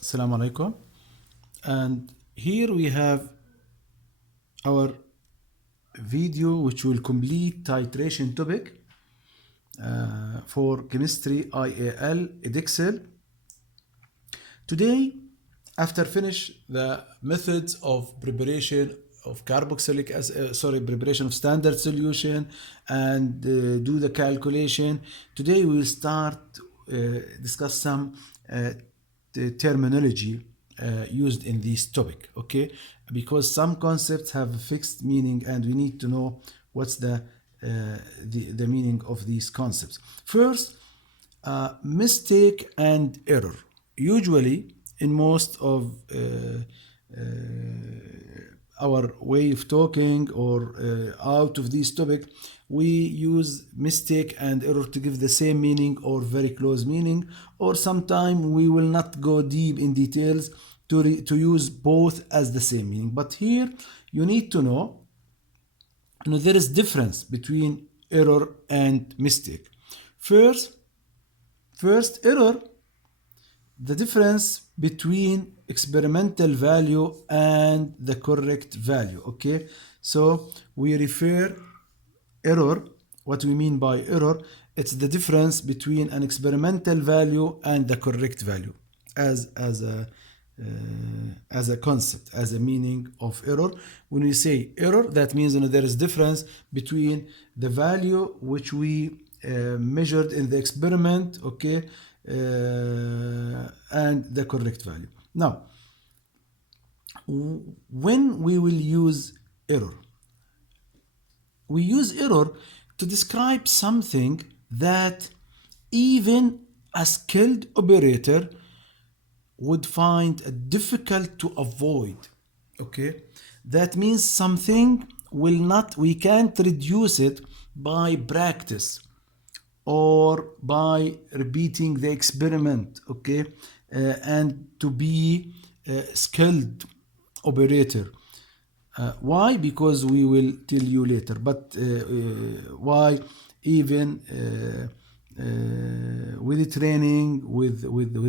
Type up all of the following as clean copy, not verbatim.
Assalamu alaikum. And here we have our video which will complete titration topic for chemistry IAL Edexcel. Today, after finish the methods of preparation of carboxylic acid, preparation of standard solution and do the calculation. Today we will start discuss some the terminology used in this topic, okay? Because some concepts have a fixed meaning and we need to know what's the meaning of these concepts. First, mistake and error. Usually, in most of our way of talking or out of this topic, we use mistake and error to give the same meaning or very close meaning, or sometimes we will not go deep in details to use both as the same meaning. But here you need to know, there is difference between error and mistake. First, error, the difference between experimental value and the correct value, okay? So we refer error, what we mean by error, it's the difference between an experimental value and the correct value as a concept, as a meaning of error. When we say error, that means there is difference between the value which we measured in the experiment, okay, and the correct value. Now, when we will use error, we use error to describe something that even a skilled operator would find it difficult to avoid, okay? That means something we can't reduce it by practice or by repeating the experiment, okay? And to be a skilled operator. Why? Because we will tell you later. But why? Even with the training, with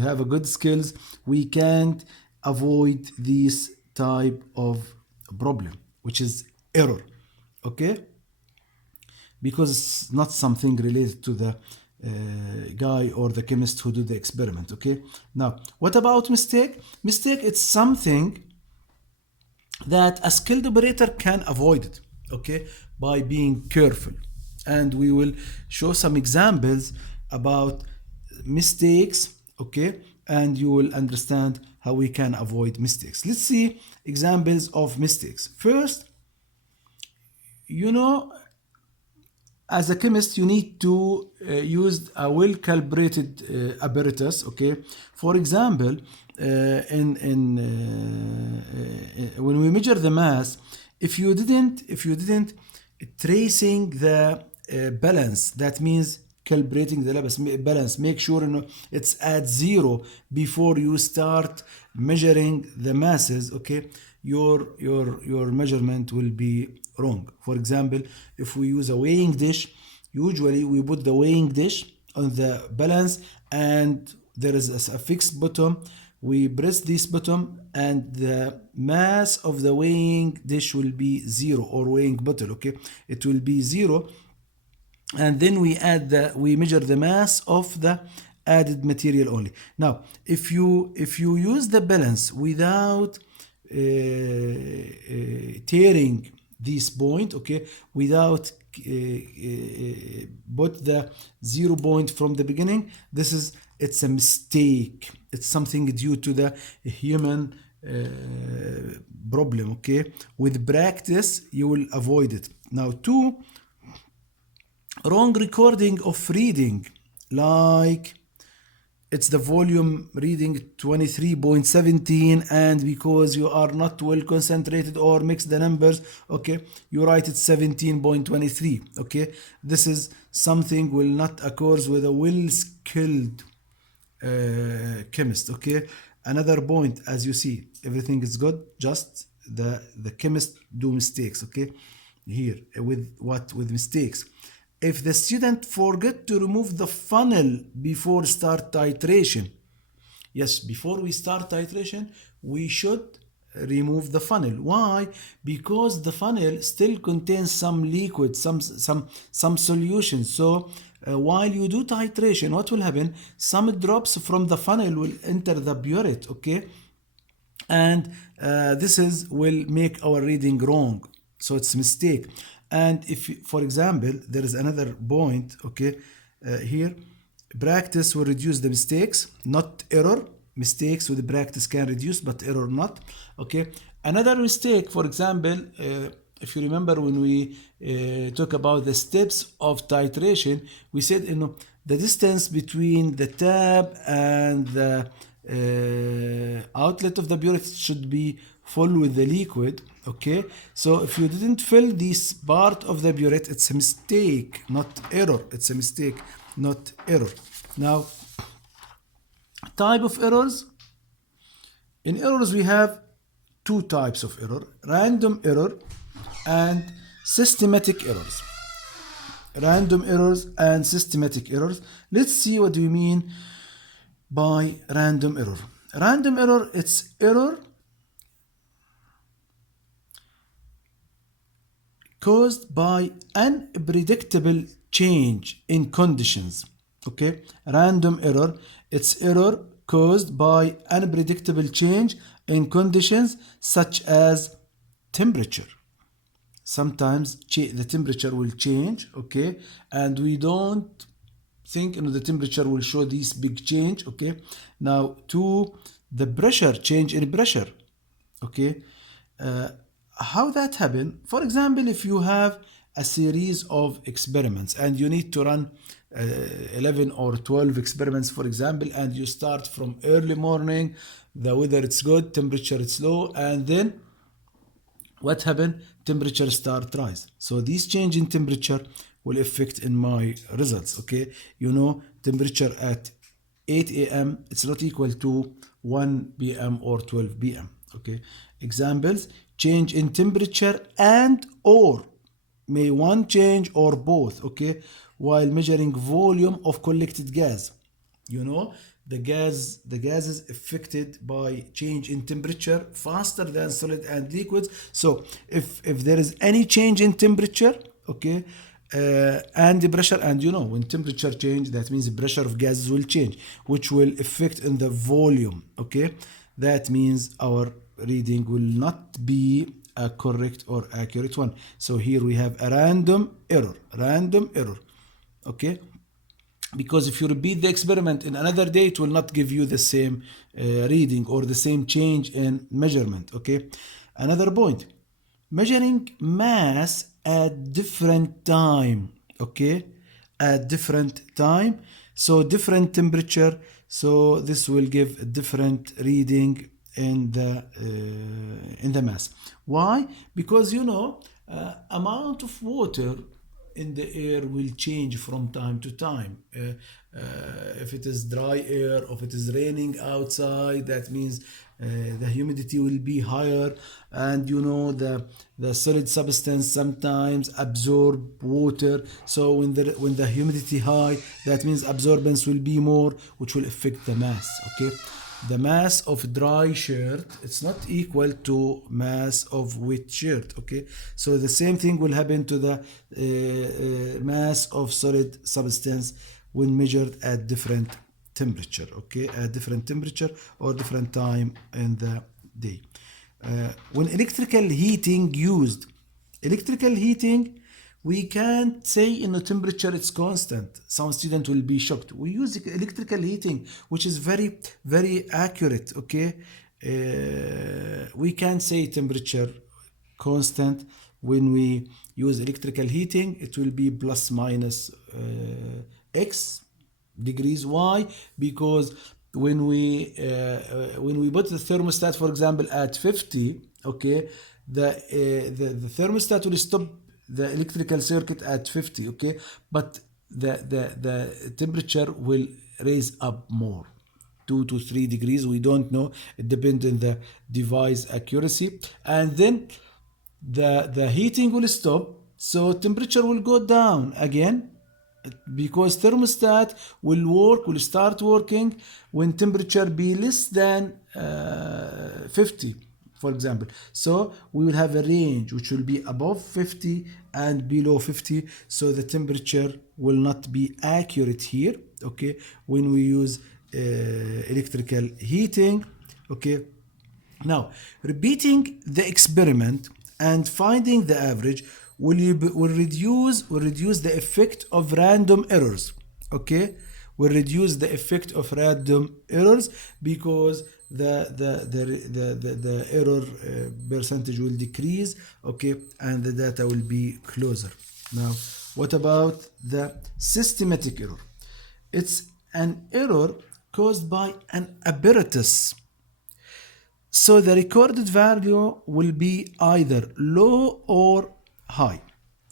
have a good skills, we can't avoid this type of problem, which is error, okay? Because it's not something related to the guy or the chemist who did the experiment, okay? Now, what about mistake? Mistake, it's something that a skilled operator can avoid it, okay, by being careful. And we will show some examples about mistakes, okay, and you will understand how we can avoid mistakes. Let's see examples of mistakes. First, as a chemist, you need to use a well-calibrated apparatus, okay? For example, when we measure the mass, if you didn't tracing the balance, that means calibrating the balance, make sure it's at zero before you start measuring the masses, okay? Your measurement will be wrong. For example, if we use a weighing dish, usually we put the weighing dish on the balance and there is a fixed button. We press this button and the mass of the weighing dish will be zero, or weighing bottle, okay? It will be zero. And then we measure the mass of the added material only. Now, if you use the balance without tearing this point, okay, without put the 0 point from the beginning, it's a mistake. It's something due to the human problem, okay? With practice, you will avoid it. Now, two, wrong recording of reading, like it's the volume reading 23.17, and because you are not well concentrated or mix the numbers, okay, you write it 17.23, okay? This is something will not occur with a well-skilled chemist, okay? Another point, as you see, everything is good, just the chemist do mistakes, okay? Here, with mistakes. If the student forget to remove the funnel before start titration, Yes, before we start titration, we should remove the funnel. Why? Because the funnel still contains some liquid, some solution. So while you do titration, what will happen? Some drops from the funnel will enter the burette, okay? And this is will make our reading wrong, so it's a mistake. And if for example there is another point, okay, here, practice will reduce the mistakes, not error. Mistakes with practice can reduce, but error not. Okay, another mistake, for example, if you remember when we talk about the steps of titration, we said, you know, the distance between the tab and the outlet of the burette should be full with the liquid. Okay, so if you didn't fill this part of the burette, it's a mistake, not error. It's a mistake, not error. Now, type of errors. In errors, we have two types of error: random error and systematic errors. Random errors and systematic errors. Let's see what do we mean by random error. Random error, it's error caused by unpredictable change in conditions. Okay, random error, it's error caused by unpredictable change in conditions such as temperature. Sometimes the temperature will change, okay, and we don't think, you know, the temperature will show this big change. Okay, now to the pressure, change in pressure. Okay, how that happen? For example, if you have a series of experiments and you need to run 11 or 12 experiments, for example, and you start from early morning, the weather it's good, temperature it's low, and then what happened? Temperature start rise. So this change in temperature will affect in my results. Okay, you know, temperature at 8 a.m. it's not equal to 1 p.m. or 12 p.m. Okay, examples: change in temperature and or may one change or both. Okay, while measuring volume of collected gas. You know, the gas is affected by change in temperature faster than solid and liquids. So if there is any change in temperature, okay, and the pressure, and you know, when temperature change, that means the pressure of gases will change, which will affect in the volume. Okay, that means our reading will not be a correct or accurate one. So here we have a random error. Okay, because if you repeat the experiment in another day, it will not give you the same reading or the same change in measurement. Okay, another point: measuring mass at different time. Okay, at different time, so different temperature, so this will give a different reading in the mass. Why? Because, you know, amount of water in the air will change from time to time. If it is dry air, or if it is raining outside, that means the humidity will be higher, and you know, the solid substance sometimes absorb water. So when the humidity high, that means absorbance will be more, which will affect the mass. Okay, the mass of dry shirt, it's not equal to mass of wet shirt. Okay, so the same thing will happen to the mass of solid substance when measured at different temperature. Okay, at different temperature or different time in the day. When electrical heating used, electrical heating, we can't say in the temperature it's constant. Some student will be shocked. We use electrical heating, which is very, very accurate. Okay, we can't say temperature constant. When we use electrical heating, it will be plus minus x degrees. Why? Because when we put the thermostat, for example, at 50, okay, the thermostat will stop the electrical circuit at 50. Okay, but the temperature will raise up more, 2 to 3 degrees, we don't know, it depends on the device accuracy, and then the heating will stop, so temperature will go down again. because thermostat will start working when temperature be less than 50, for example. So we will have a range which will be above 50 and below 50, so the temperature will not be accurate here, okay, when we use electrical heating, okay. Now, repeating the experiment and finding the average will reduce the effect of random errors. Okay, will reduce the effect of random errors because the error percentage will decrease. Okay, and the data will be closer. Now, what about the systematic error? It's an error caused by an apparatus, so the recorded value will be either low or high.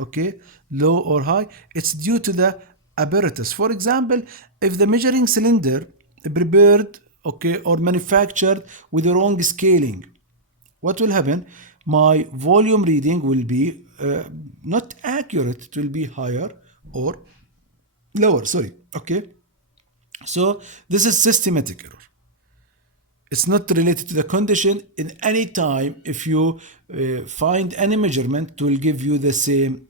Okay, low or high. It's due to the apparatus. For example, if the measuring cylinder prepared, okay, or manufactured with the wrong scaling, what will happen? My volume reading will be not accurate. It will be higher or lower. Sorry. Okay. So this is systematic error. It's not related to the condition. In any time, if you find any measurement, it will give you the same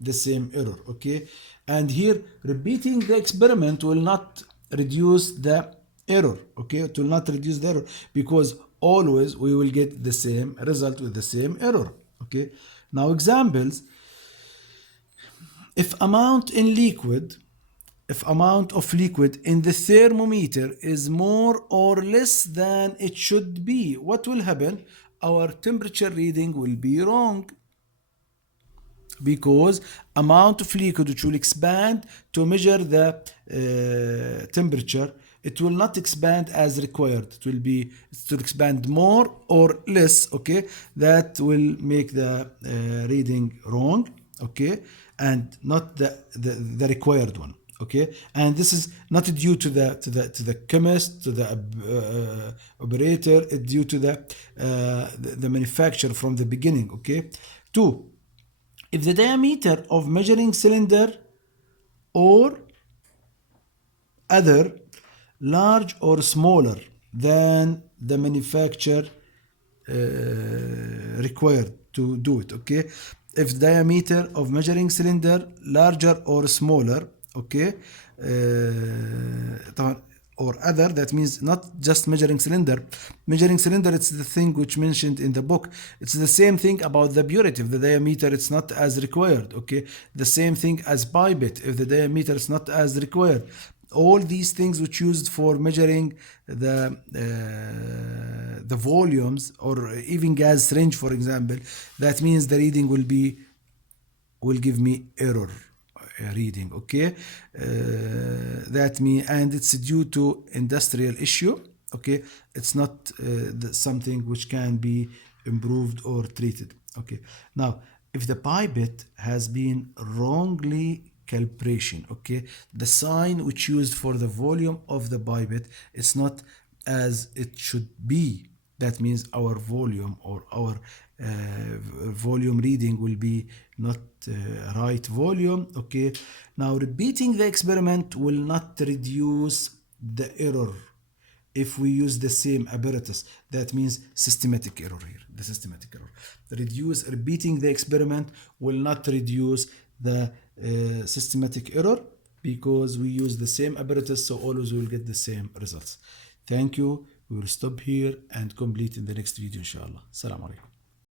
error. Okay, and here repeating the experiment will not reduce the error. Okay, it will not reduce the error because always we will get the same result with the same error. Okay, now examples. If amount in liquid if amount of liquid in the thermometer is more or less than it should be, what will happen? Our temperature reading will be wrong because amount of liquid which will expand to measure the temperature, it will not expand as required. It will expand more or less. Okay, that will make the reading wrong. Okay, and not the required one. Okay, and this is not due to the chemist, to the operator. It's due to the manufacturer from the beginning. Okay, two, if the diameter of measuring cylinder or other large or smaller than the manufacturer required to do it. Okay, if diameter of measuring cylinder larger or smaller, okay, or other, that means not just measuring cylinder. Measuring cylinder, it's the thing which mentioned in the book. It's the same thing about the burette. If the diameter it's not as required, okay, the same thing as pipette. If the diameter is not as required, all these things which used for measuring the volumes, or even gas syringe, for example, that means the reading will give me error reading. Okay, that mean, and it's due to industrial issue. Okay, it's not something which can be improved or treated. Okay, now if the pipette has been wrongly calibration, okay, the sign which used for the volume of the pipette, it's not as it should be. That means our volume or our volume reading will be not right volume. Okay, now repeating the experiment will not reduce the error if we use the same apparatus. That means systematic error here, the systematic error. Repeating the experiment will not reduce the systematic error because we use the same apparatus, so always we will get the same results. Thank you. We will stop here and complete in the next video, inshallah. Assalamu alaikum.